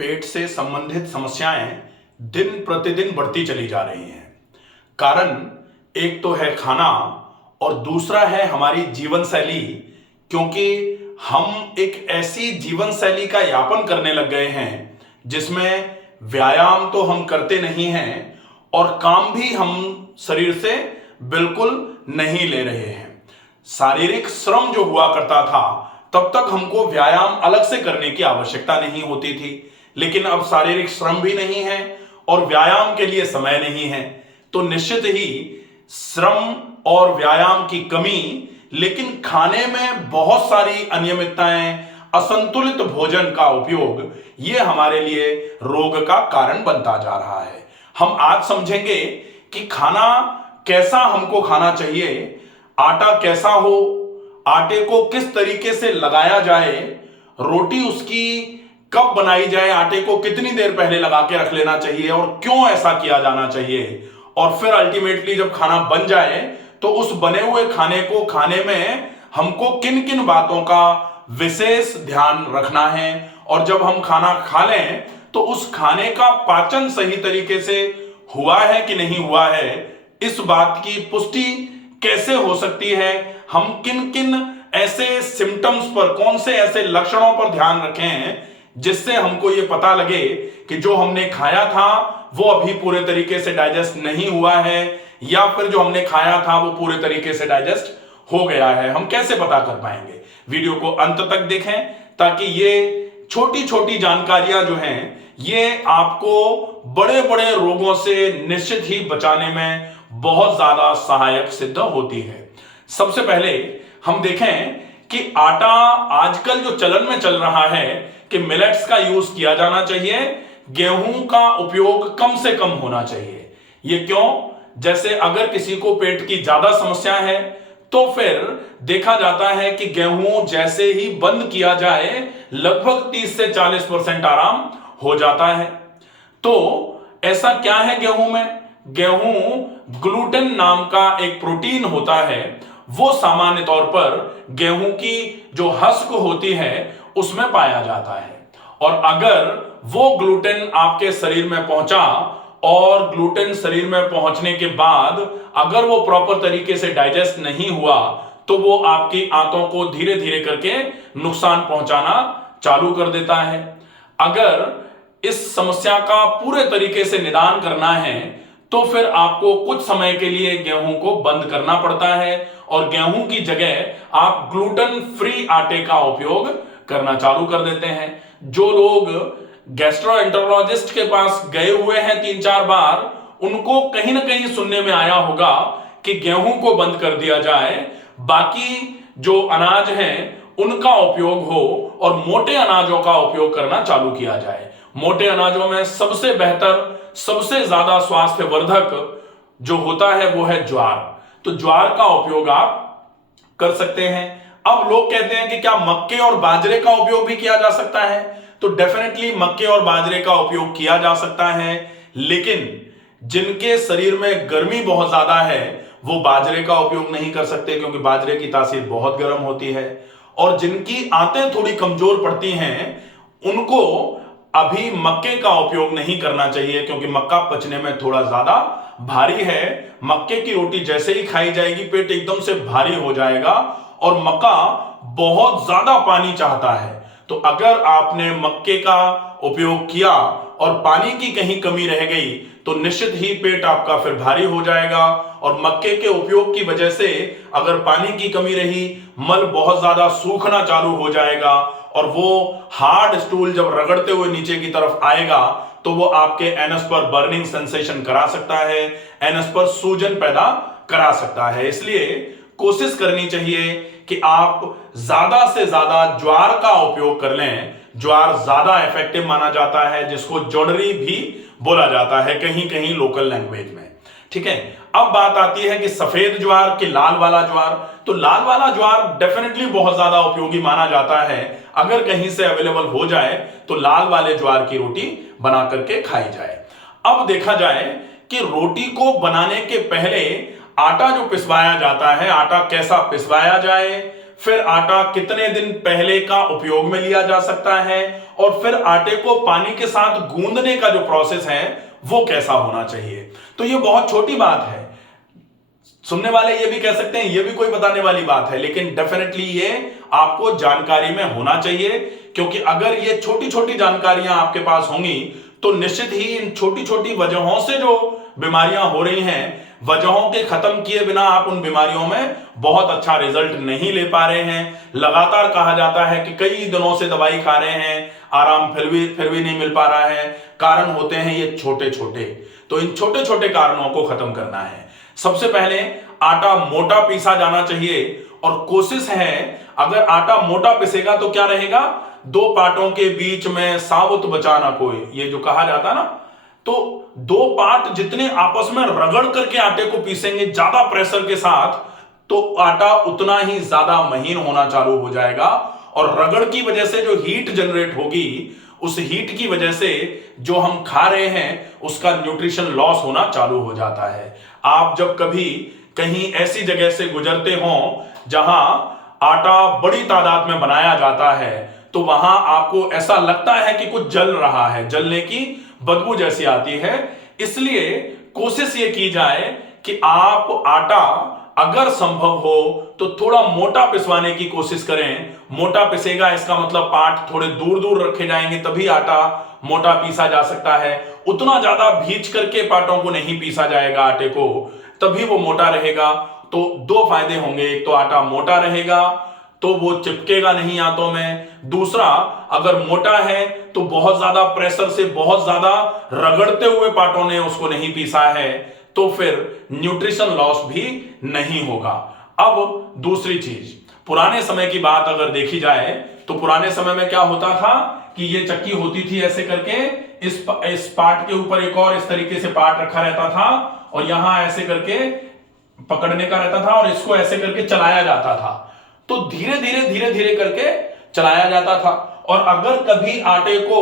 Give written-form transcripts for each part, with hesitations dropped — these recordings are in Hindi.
पेट से संबंधित समस्याएं दिन प्रतिदिन बढ़ती चली जा रही हैं। कारण एक तो है खाना और दूसरा है हमारी जीवन शैली, क्योंकि हम एक ऐसी जीवन शैली का यापन करने लग गए हैं जिसमें व्यायाम तो हम करते नहीं हैं और काम भी हम शरीर से बिल्कुल नहीं ले रहे हैं। शारीरिक श्रम जो हुआ करता था तब तक हमको व्यायाम अलग से करने की आवश्यकता नहीं होती थी, लेकिन अब शारीरिक श्रम भी नहीं है और व्यायाम के लिए समय नहीं है, तो निश्चित ही श्रम और व्यायाम की कमी, लेकिन खाने में बहुत सारी अनियमितताएं, असंतुलित भोजन का उपयोग, ये हमारे लिए रोग का कारण बनता जा रहा है। हम आज समझेंगे कि खाना कैसा हमको खाना चाहिए, आटा कैसा हो, आटे को किस तरीके से लगाया जाए, रोटी उसकी कब बनाई जाए, आटे को कितनी देर पहले लगा के रख लेना चाहिए और क्यों ऐसा किया जाना चाहिए, और फिर अल्टीमेटली जब खाना बन जाए तो उस बने हुए खाने को खाने में हमको किन किन बातों का विशेष ध्यान रखना है, और जब हम खाना खा लें तो उस खाने का पाचन सही तरीके से हुआ है कि नहीं हुआ है, इस बात की पुष्टि कैसे हो सकती है, हम किन किन ऐसे सिम्टम्स पर, कौन से ऐसे लक्षणों पर ध्यान रखें जिससे हमको ये पता लगे कि जो हमने खाया था वो अभी पूरे तरीके से डाइजेस्ट नहीं हुआ है, या फिर जो हमने खाया था वो पूरे तरीके से डाइजेस्ट हो गया है। हम कैसे पता कर पाएंगे? वीडियो को अंत तक देखें ताकि ये छोटी छोटी जानकारियां जो हैं ये आपको बड़े बड़े रोगों से निश्चित ही बचाने में बहुत ज्यादा सहायक सिद्ध होती है। सबसे पहले हम देखें कि आटा आजकल जो चलन में चल रहा है कि मिलेट्स का यूज किया जाना चाहिए, गेहूं का उपयोग कम से कम होना चाहिए। ये क्यों? जैसे अगर किसी को पेट की ज्यादा समस्या है तो फिर देखा जाता है कि गेहूं जैसे ही बंद किया जाए लगभग 30 से 40% आराम हो जाता है। तो ऐसा क्या है गेहूं में? गेहूं ग्लूटेन नाम का एक प्रोटीन होता है, वो सामान्य तौर पर गेहूं की जो हस्क होती है उसमें पाया जाता है, और अगर वो ग्लूटेन आपके शरीर में पहुंचा और ग्लूटेन शरीर में पहुंचने के बाद अगर वो प्रॉपर तरीके से डाइजेस्ट नहीं हुआ तो वो आपकी आंतों को धीरे धीरे करके नुकसान पहुंचाना चालू कर देता है। अगर इस समस्या का पूरे तरीके से निदान करना है तो फिर आपको कुछ समय के लिए गेहूं को बंद करना पड़ता है और गेहूं की जगह आप ग्लूटेन फ्री आटे का उपयोग करना चालू कर देते हैं। जो लोग गैस्ट्रोएंटरोलॉजिस्ट के पास गए हुए हैं 3-4 बार, उनको कहीं ना कहीं सुनने में आया होगा कि गेहूं को बंद कर दिया जाए, बाकी जो अनाज हैं उनका उपयोग हो और मोटे अनाजों का उपयोग करना चालू किया जाए। मोटे अनाजों में सबसे बेहतर, सबसे ज्यादा स्वास्थ्यवर्धक जो होता है वो है ज्वार। तो ज्वार का उपयोग आप कर सकते हैं। अब लोग कहते हैं कि क्या मक्के और बाजरे का उपयोग भी किया जा सकता है? तो डेफिनेटली मक्के और बाजरे का उपयोग किया जा सकता है, लेकिन जिनके शरीर में गर्मी बहुत ज्यादा है वो बाजरे का उपयोग नहीं कर सकते, क्योंकि बाजरे की तासीर बहुत गर्म होती है। और जिनकी आंतें थोड़ी कमजोर पड़ती हैं उनको अभी मक्के का उपयोग नहीं करना चाहिए, क्योंकि मक्का पचने में थोड़ा ज्यादा भारी है। मक्के की रोटी जैसे ही खाई जाएगी पेट एकदम से भारी हो जाएगा, और मक्का बहुत ज्यादा पानी चाहता है। तो अगर आपने मक्के का उपयोग किया और पानी की कहीं कमी रह गई तो निश्चित ही पेट आपका फिर भारी हो जाएगा, और मक्के के उपयोग की वजह से अगर पानी की कमी रही, मल बहुत ज्यादा सूखना चालू हो जाएगा, और वो हार्ड स्टूल जब रगड़ते हुए नीचे की तरफ आएगा तो वो आपके एनस पर बर्निंग सेंसेशन करा सकता है, एनस पर सूजन पैदा करा सकता है। इसलिए कोशिश करनी चाहिए कि आप ज्यादा से ज्यादा ज्वार का उपयोग कर लें। ज्वार ज्यादा इफेक्टिव माना जाता है, जिसको जोडरी भी बोला जाता है कहीं कहीं लोकल लैंग्वेज में। ठीक है, अब बात आती है कि सफेद ज्वार कि लाल वाला ज्वार। तो लाल वाला ज्वार डेफिनेटली बहुत ज्यादा उपयोगी माना जाता है। अगर कहीं से अवेलेबल हो जाए तो लाल वाले ज्वार की रोटी बना करके खाई जाए। अब देखा जाए कि रोटी को बनाने के पहले आटा जो पिसवाया जाता है, आटा कैसा पिसवाया जाए, फिर आटा कितने दिन पहले का उपयोग में लिया जा सकता है, और फिर आटे को पानी के साथ गूंदने का जो प्रोसेस है वो कैसा होना चाहिए। तो ये बहुत छोटी बात है, सुनने वाले ये भी कह सकते हैं ये भी कोई बताने वाली बात है, लेकिन डेफिनेटली ये आपको जानकारी में होना चाहिए, क्योंकि अगर ये छोटी छोटी जानकारियां आपके पास होंगी तो निश्चित ही इन छोटी छोटी वजहों से जो बीमारियां हो रही हैं, वजहों के खत्म किए बिना आप उन बीमारियों में बहुत अच्छा रिजल्ट नहीं ले पा रहे हैं। लगातार कहा जाता है कि कई दिनों से दवाई खा रहे हैं, आराम फिर भी नहीं मिल पा रहा है। कारण होते हैं ये छोटे छोटे। तो इन छोटे छोटे कारणों को खत्म करना है। सबसे पहले आटा मोटा पीसा जाना चाहिए, और कोशिश है अगर आटा मोटा पिसेगा तो क्या रहेगा, दो पार्टों के बीच में साबुत बचा ना कोई, ये जो कहा जाता ना, तो दो पार्ट जितने आपस में रगड़ करके आटे को पीसेंगे ज्यादा प्रेशर के साथ, तो आटा उतना ही ज्यादा महीन होना चालू हो जाएगा, और रगड़ की वजह से जो हीट जनरेट होगी, उस हीट की वजह से जो हम खा रहे हैं उसका न्यूट्रिशन लॉस होना चालू हो जाता है। आप जब कभी कहीं ऐसी जगह से गुजरते हो जहां आटा बड़ी तादाद में बनाया जाता है, तो वहां आपको ऐसा लगता है कि कुछ जल रहा है, जलने की बदबू जैसी आती है। इसलिए कोशिश ये की जाए कि आप आटा अगर संभव हो तो थोड़ा मोटा पिसवाने की कोशिश करें। मोटा पिसेगा इसका मतलब पार्ट थोड़े दूर दूर रखे जाएंगे, तभी आटा मोटा पीसा जा सकता है। उतना ज्यादा भींच करके पार्टों को नहीं पीसा जाएगा आटे को, तभी वो मोटा रहेगा। तो दो फायदे होंगे, एक तो आटा मोटा रहेगा तो वो चिपकेगा नहीं हाथों में, दूसरा अगर मोटा है तो बहुत ज्यादा प्रेशर से बहुत ज्यादा रगड़ते हुए पार्टों ने उसको नहीं पीसा है, तो फिर न्यूट्रिशन लॉस भी नहीं होगा। अब दूसरी चीज, पुराने समय की बात अगर देखी जाए तो पुराने समय में क्या होता था कि ये चक्की होती थी ऐसे करके, इस पार्ट के ऊपर एक और इस तरीके से पार्ट रखा रहता था, और यहां ऐसे करके पकड़ने का रहता था, और इसको ऐसे करके चलाया जाता था। तो धीरे धीरे करके चलाया जाता था। और अगर कभी आटे को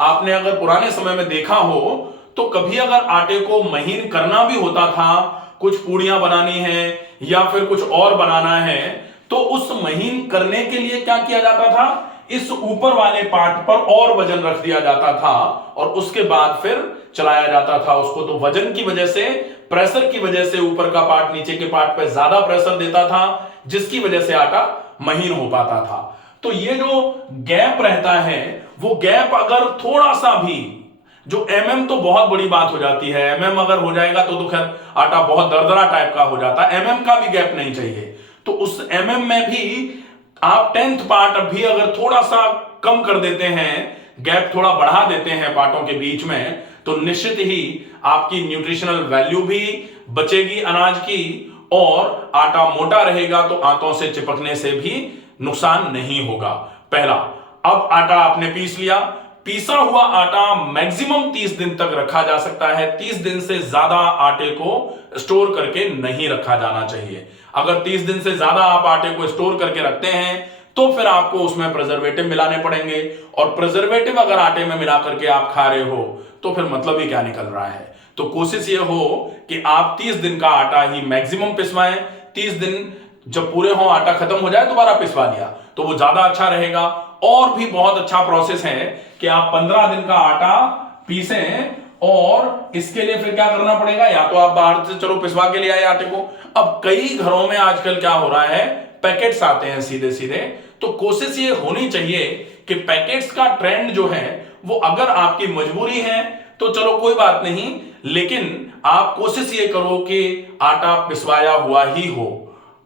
आपने अगर पुराने समय में देखा हो, तो कभी अगर आटे को महीन करना भी होता था, कुछ पूड़ियां बनानी है या फिर कुछ और बनाना है, तो उस महीन करने के लिए क्या किया जाता था, इस ऊपर वाले पार्ट पर और वजन रख दिया जाता था, और उसके बाद फिर चलाया जाता था उसको। तो वजन की वजह से, प्रेशर की वजह से ऊपर का पार्ट नीचे के पार्ट पर ज्यादा प्रेशर देता था, जिसकी वजह से आटा महीन हो पाता था। तो ये जो गैप रहता है, वो गैप अगर थोड़ा सा भी, जो तो बहुत बड़ी बात हो जाती है, अगर हो जाएगा तो खैर आटा बहुत दरदरा टाइप का हो जाता है, का भी गैप नहीं चाहिए। तो उस में भी आप 10th पार्ट भी अगर थोड़ा सा कम कर देते हैं, गैप थोड़ा बढ़ा देते हैं पार्टों के बीच में, तो निश्चित ही आपकी न्यूट्रिशनल वैल्यू भी बचेगी अनाज की, और आटा मोटा रहेगा तो आंतों से चिपकने से भी नुकसान नहीं होगा। पहला, अब आटा आपने पीस लिया, पीसा हुआ आटा मैक्सिमम 30 दिन तक रखा जा सकता है। 30 दिन से ज्यादा आटे को स्टोर करके नहीं रखा जाना चाहिए। अगर 30 दिन से ज्यादा आप आटे को स्टोर करके रखते हैं तो फिर आपको उसमें प्रिजर्वेटिव मिलाने पड़ेंगे, और प्रिजर्वेटिव अगर आटे में मिला करके आप खा रहे हो तो फिर मतलब ही क्या निकल रहा है। तो कोशिश ये हो कि आप 30 दिन का आटा ही मैक्सिमम पिसवाएं। 30 दिन जब पूरे हो, आटा खत्म हो जाए, दोबारा पिसवा लिया तो वो ज्यादा अच्छा रहेगा। और भी बहुत अच्छा प्रोसेस है कि आप 15 दिन का आटा पीसें, और इसके लिए फिर क्या करना पड़ेगा, या तो आप बाहर से चलो पिसवा के ले आए आटे को। अब कई घरों में आजकल क्या हो रहा है, पैकेट्स आते हैं सीधे सीधे। तो कोशिश ये होनी चाहिए कि पैकेट्स का ट्रेंड जो है वो, अगर आपकी मजबूरी है तो चलो कोई बात नहीं, लेकिन आप कोशिश ये करो कि आटा पिसवाया हुआ ही हो।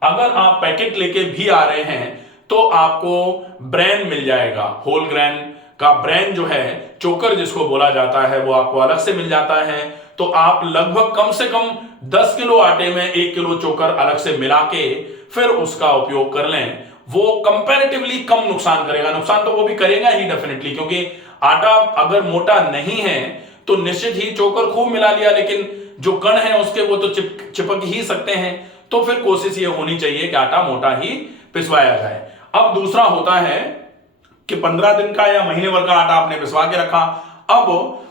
अगर आप पैकेट लेके भी आ रहे हैं तो आपको ब्रेन मिल जाएगा, होल ग्रेन का ब्रेन जो है, चोकर जिसको बोला जाता है, वो आपको अलग से मिल जाता है। तो आप लगभग कम से कम 10 किलो आटे में 1 किलो चोकर अलग से मिला के फिर उसका उपयोग कर लें। वो कंपैरेटिवली कम नुकसान करेगा। नुकसान तो वो भी करेगा ही डेफिनेटली, क्योंकि आटा अगर मोटा नहीं है तो निश्चित ही चोकर खूब मिला लिया, लेकिन जो कण है उसके वो तो चिपक ही सकते हैं। तो फिर कोशिश ये होनी चाहिए कि आटा मोटा ही पिसवाया जाए। अब दूसरा होता है कि 15 दिन का या महीने भर का आटा आपने पिसवा के रखा। अब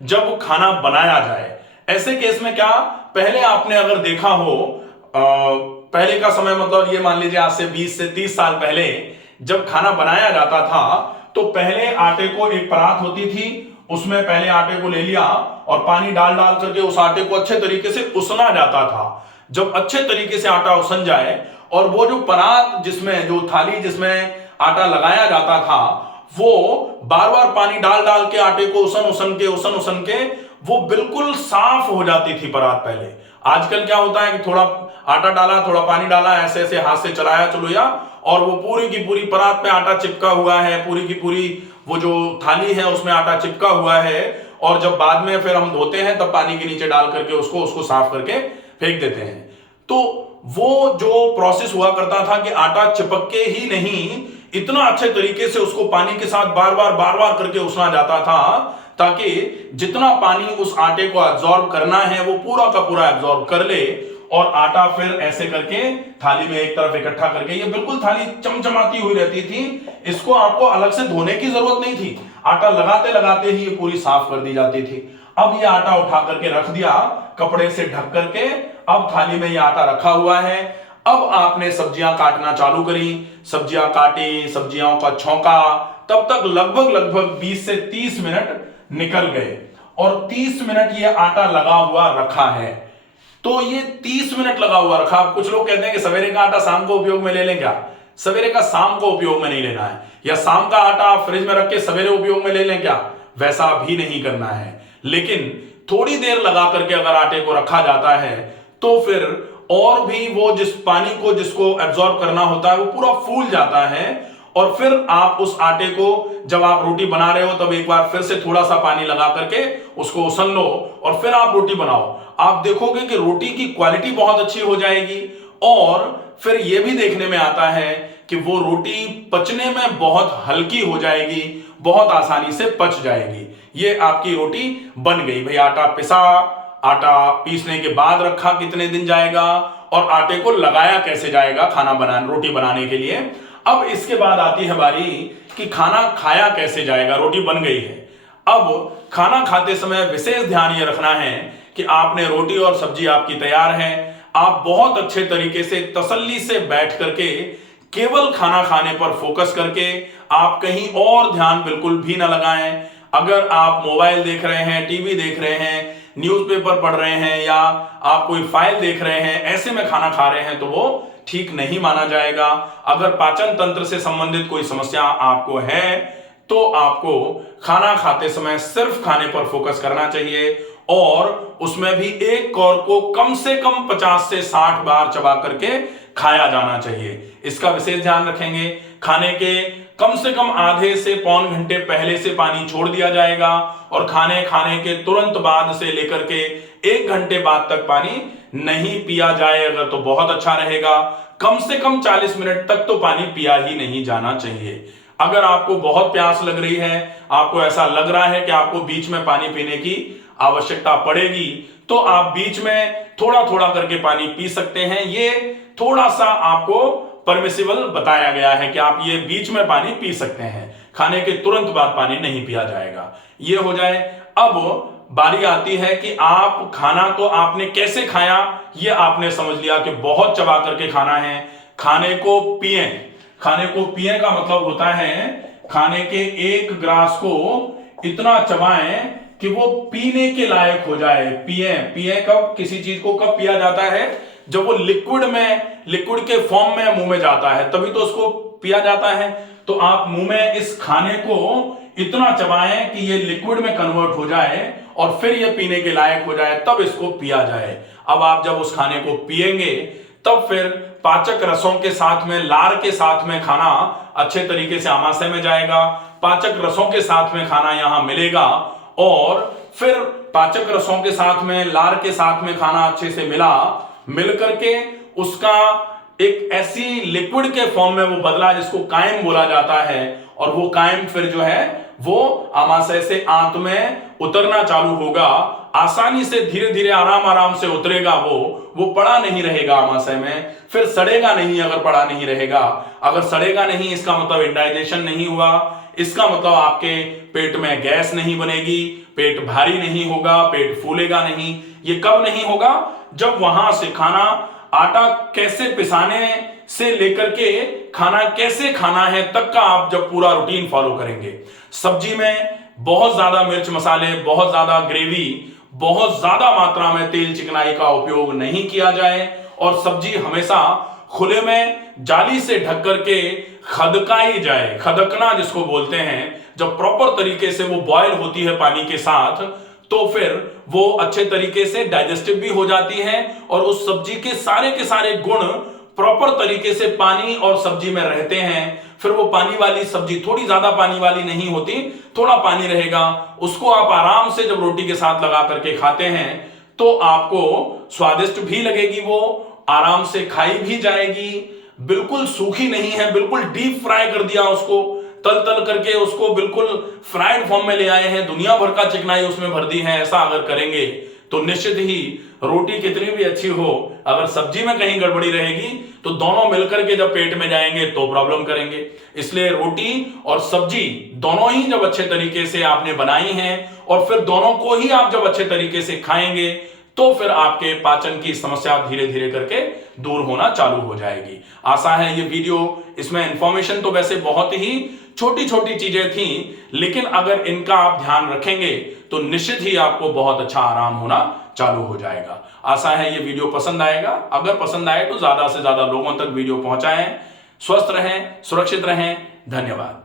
जब खाना बनाया जाए, ऐसे केस में क्या, पहले आपने अगर देखा हो, पहले का समय मतलब ये मान लीजिए आज से 20 से 30 साल पहले जब खाना बनाया जाता था तो पहले आटे को एक परात होती थी, उसमें पहले आटे को ले लिया और पानी डाल डाल करके उस आटे को अच्छे तरीके से उसना जाता था। जब अच्छे तरीके से आटा उसन जाए और वो जो परात जिसमें जो थाली जिसमें आटा लगाया जाता था वो बार बार पानी डाल डाल के आटे को उसन उसन के वो बिल्कुल साफ हो जाती थी परात पहले। आजकल क्या होता है कि थोड़ा आटा डाला, थोड़ा पानी डाला, ऐसे ऐसे हाथ से चलाया चलो या, और वो पूरी की पूरी परात पे आटा चिपका हुआ है, पूरी की पूरी वो जो थाली है उसमें आटा चिपका हुआ है, और जब बाद में फिर हम धोते हैं तब पानी के नीचे डाल करके उसको साफ करके फेंक देते हैं। तो वो जो प्रोसेस हुआ करता था कि आटा चिपक के ही नहीं, इतना अच्छे तरीके से उसको पानी के साथ बार बार करके उसना जाता था ताकि जितना पानी उस आटे को एब्जॉर्ब करना है वो पूरा का पूरा एब्जॉर्ब कर ले, और आटा फिर ऐसे करके थाली में एक तरफ इकट्ठा करके, ये बिल्कुल थाली चमचमाती हुई रहती थी, इसको आपको अलग से धोने की जरूरत नहीं थी, आटा लगाते लगाते ही ये पूरी साफ कर दी जाती थी। अब ये आटा उठा करके रख दिया कपड़े से ढक करके, अब थाली में ये आटा रखा हुआ है। अब आपने सब्जियां काटना चालू करी, सब्जियां काटी, सब्जियों का छौंका, तब तक लगभग 20 से 30 मिनट निकल गए और 30 मिनट ये आटा लगा हुआ रखा है। तो ये 30 मिनट लगा हुआ रखा। कुछ लोग कहते हैं कि सवेरे का आटा शाम को उपयोग में ले लें क्या? सवेरे का शाम को उपयोग में नहीं लेना है, या शाम का आटा फ्रिज में रख के सवेरे उपयोग में ले लें क्या? वैसा भी नहीं करना है। लेकिन थोड़ी देर लगा करके अगर आटे को रखा जाता है तो फिर और भी वो जिस पानी को जिसको एब्जॉर्ब करना होता है वो पूरा फूल जाता है, और फिर आप उस आटे को जब आप रोटी बना रहे हो तब एक बार फिर से थोड़ा सा पानी लगा करके उसको उसन लो और फिर आप रोटी बनाओ। आप देखोगे कि रोटी की क्वालिटी बहुत अच्छी हो जाएगी, और फिर यह भी देखने में आता है कि वो रोटी पचने में बहुत हल्की हो जाएगी, बहुत आसानी से पच जाएगी। ये आपकी रोटी बन गई। भाई आटा पिसा, आटा पीसने के बाद रखा कितने दिन जाएगा, और आटे को लगाया कैसे जाएगा खाना बनाने रोटी बनाने के लिए। अब इसके बाद आती है बारी कि खाना खाया कैसे जाएगा। रोटी बन गई है, अब खाना खाते समय विशेष ध्यान ये रखना है कि आपने रोटी और सब्जी आपकी तैयार है, आप बहुत अच्छे तरीके से तसल्ली से बैठ करके केवल खाना खाने पर फोकस करके, आप कहीं और ध्यान बिल्कुल भी ना लगाएं। अगर आप मोबाइल देख रहे हैं, टीवी देख रहे हैं, न्यूज़पेपर पढ़ रहे हैं, या आप कोई फाइल देख रहे हैं, ऐसे में खाना खा रहे हैं तो वो ठीक नहीं माना जाएगा। अगर पाचन तंत्र से संबंधित कोई समस्या आपको है तो आपको खाना खाते समय सिर्फ खाने पर फोकस करना चाहिए, और उसमें भी एक कौर को कम से कम 50 से 60 बार चबा करके खाया जाना चाहिए। इसका विशेष ध्यान रखेंगे। खाने के कम से कम आधे से पौन घंटे पहले से पानी छोड़ दिया जाएगा, और खाने के तुरंत बाद से लेकर के 1 घंटे बाद तक पानी नहीं पिया जाए अगर तो बहुत अच्छा रहेगा। कम से कम 40 मिनट तक तो पानी पिया ही नहीं जाना चाहिए। अगर आपको बहुत प्यास लग रही है, आपको ऐसा लग रहा है कि आपको बीच में पानी पीने की आवश्यकता पड़ेगी, तो आप बीच में थोड़ा थोड़ा करके पानी पी सकते हैं। ये थोड़ा सा आपको परमिसिबल बताया गया है कि आप ये बीच में पानी पी सकते हैं, खाने के तुरंत बाद पानी नहीं पिया जाएगा। ये हो जाए। अब बारी आती है कि आप खाना तो आपने कैसे खाया, ये आपने समझ लिया कि बहुत चबा करके खाना है। खाने को पिए का मतलब होता है खाने के एक ग्रास को इतना चबाएं कि वो पीने के लायक हो जाए। पिए कब, किसी चीज को कब पिया जाता है? जब वो लिक्विड के फॉर्म में मुंह में जाता है, तभी तो उसको पिया जाता है। तो आप मुंह में इस खाने को इतना चबाएं कि ये लिक्विड में कन्वर्ट हो जाए और फिर ये पीने के लायक हो जाए, तब इसको पिया जाए। अब आप जब उस खाने को पिएंगे तब फिर पाचक रसों के साथ में, लार के साथ में खाना अच्छे तरीके से आमाशय में जाएगा। पाचक रसों के साथ में खाना यहां मिलेगा, और फिर पाचक रसों के साथ में, लार के साथ में खाना अच्छे से मिल करके उसका एक ऐसी लिक्विड के फॉर्म में वो बदला जिसको कायम बोला जाता है, और वो कायम फिर जो है वो आमाशय से आंत में उतरना चालू होगा। आसानी से धीरे धीरे आराम से उतरेगा। वो पड़ा नहीं रहेगा आमाशय में, फिर सड़ेगा नहीं। अगर पड़ा नहीं रहेगा, अगर सड़ेगा नहीं, इसका मतलब इंडाइजेशन नहीं हुआ, इसका मतलब आपके पेट में गैस नहीं बनेगी, पेट भारी नहीं होगा, पेट फूलेगा नहीं। ये कब नहीं होगा? जब वहां से खाना, आटा कैसे पिसाने से लेकर के खाना कैसे खाना है तक का आप जब पूरा रूटीन फॉलो करेंगे, सब्जी में बहुत ज्यादा मिर्च मसाले, बहुत ज्यादा ग्रेवी, बहुत ज्यादा मात्रा में तेल चिकनाई का उपयोग नहीं किया जाए और सब्जी हमेशा खुले में जाली से ढक करके खदकाई जाए, खदकना जिसको बोलते हैं, जब प्रॉपर तरीके से वो बॉयल होती है पानी के साथ तो फिर वो अच्छे तरीके से डाइजेस्टिव भी हो जाती है और उस सब्जी के सारे गुण प्रॉपर तरीके से पानी और सब्जी में रहते हैं। फिर वो पानी वाली सब्जी थोड़ी ज्यादा पानी वाली नहीं होती, थोड़ा पानी रहेगा, उसको आप आराम से जब रोटी के साथ लगा करके खाते हैं तो आपको स्वादिष्ट भी लगेगी, वो आराम से खाई भी जाएगी, बिल्कुल सूखी नहीं है, बिल्कुल डीप फ्राई कर दिया उसको, तल करके उसको बिल्कुल फ्राइड फॉर्म में ले आए हैं, दुनिया भर का चिकनाई उसमें भर दी है। ऐसा अगर करेंगे तो निश्चित ही रोटी कितनी भी अच्छी हो, अगर सब्जी में कहीं गड़बड़ी रहेगी तो दोनों मिलकर के जब पेट में जाएंगे तो प्रॉब्लम करेंगे। इसलिए रोटी और सब्जी दोनों ही जब अच्छे तरीके से आपने बनाई हैं और फिर दोनों को ही आप जब अच्छे तरीके से खाएंगे तो फिर आपके पाचन की समस्या धीरे धीरे करके दूर होना चालू हो जाएगी। आशा है ये वीडियो, इसमें इंफॉर्मेशन तो वैसे बहुत ही छोटी छोटी चीजें थी, लेकिन अगर इनका आप ध्यान रखेंगे तो निश्चित ही आपको बहुत अच्छा आराम होना चालू हो जाएगा। आशा है ये वीडियो पसंद आएगा, अगर पसंद आए तो ज्यादा से ज्यादा लोगों तक वीडियो पहुंचाएं। स्वस्थ रहें, सुरक्षित रहें, धन्यवाद।